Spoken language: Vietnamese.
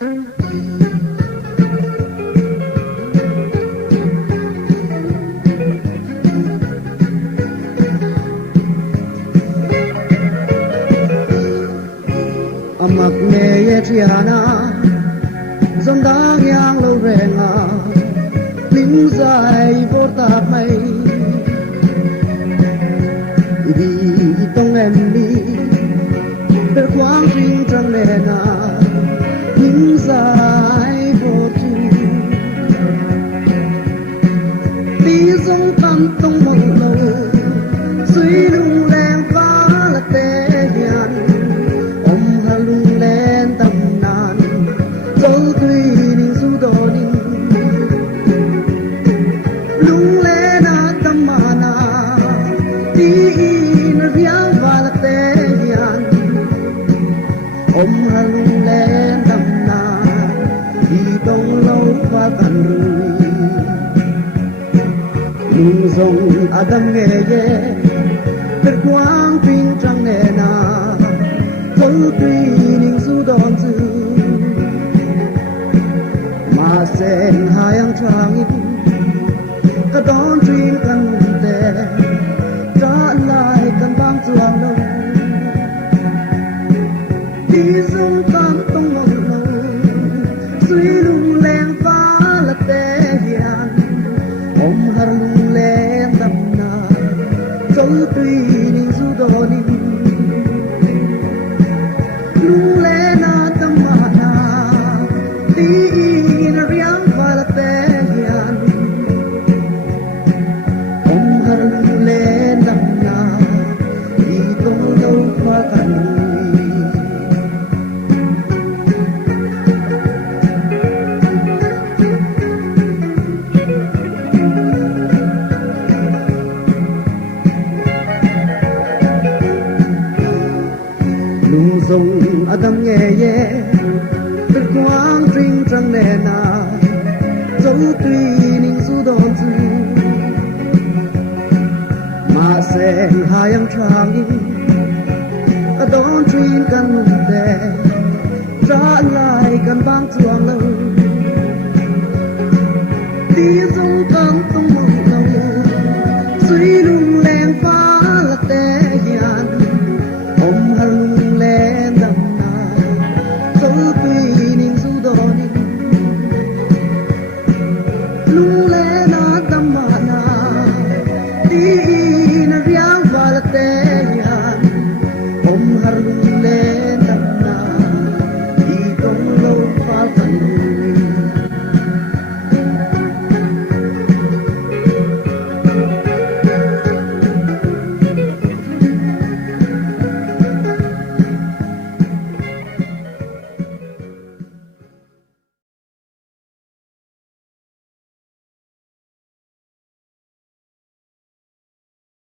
mặc nghề triana dòng đá ngang lâu về ngà lính dài vô tạp mây đi tông em đi để quang vinh trăng nè na lính dài vô tu đi dòng tâm tông mộng lâu suy lung leng phá là tê nhàn lung lên tâm nan dấu tuy ninh su đô ninh lung lên tâm mana đi in riang và là tê hiền hà lung lên tâm nan đi đông lâu và cần lung rong adam nghe ye biệt quang vinh trăng nè na dấu tuy ninh su đòn dư mà sen hai ang trang in cả đón truyền căn tè trả lại căn bang chuang lâu đi dung tam tông mộng lâu suy lung lên phá là tè hiền har lung lên tâm na dấu tuy ninh su đòn ninh lung lên tâm mana đi in riang và là tê hiền har lung lên tâm na đi tông lâu và cần lung rong adam nghe ye biệt quang vinh trăng nè na dấu tuy ninh su đòn dư mà sen hai ang trang in cả đón truyền căn tè trả lại căn bang chuang lâu đi dung căn